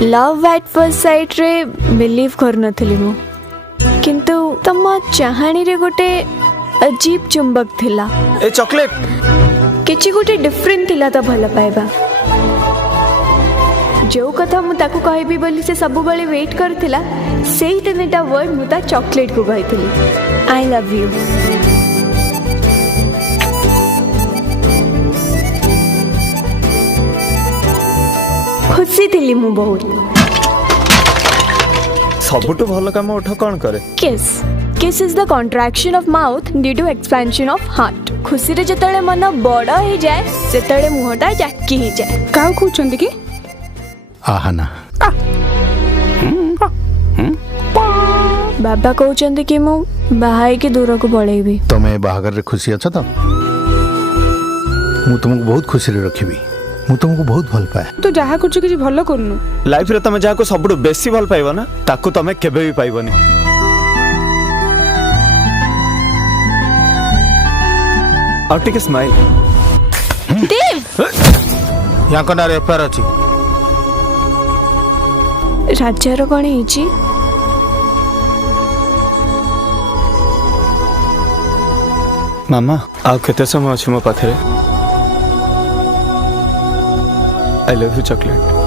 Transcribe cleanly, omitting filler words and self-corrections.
Love at first sight रे believe कर नथली मु किंतु तम चाहाणी रे गोटे अजीब चुंबक थिला। ए चॉकलेट किछि गोटे डिफरेंट थिला तो भल पाइबा। जो कथा मु ताकू कहबी बोली से सब बळे वेट करथिला सेही तिनिटा वर्ड मु ता चॉकलेट को कहथिली आई लव यू। खुशी थिली मु बहुत। सबुटु भल काम उठ कौन करे? Kiss kiss is the contraction of mouth due to expansion of heart. खुशी रे जतले मन बड़ हो जाए सेतले मुहटा जाकी ही जाए। का कहउचंदी कि आहाना बाबा कहउचंदी कि मु बाहाई के दूर को पळेबी। तमे बाहागर रे खुशी अच्छा तो मु तुमको बहुत खुशी रे रखिबी। मु तुमको बहुत भल पाए। तू जहा कुछ किछि भलो करनु लाइफ रे तमे जाको सबुटु बेसी भल पाइबो ना ताकू तमे केबे भी पाइबोनी। और टिके स्माइल देव या कोना रे एफआईआर अछि। राज्यर कोन हिची मामा आउ केते समय अछि मो पाथरे। I love you chocolate.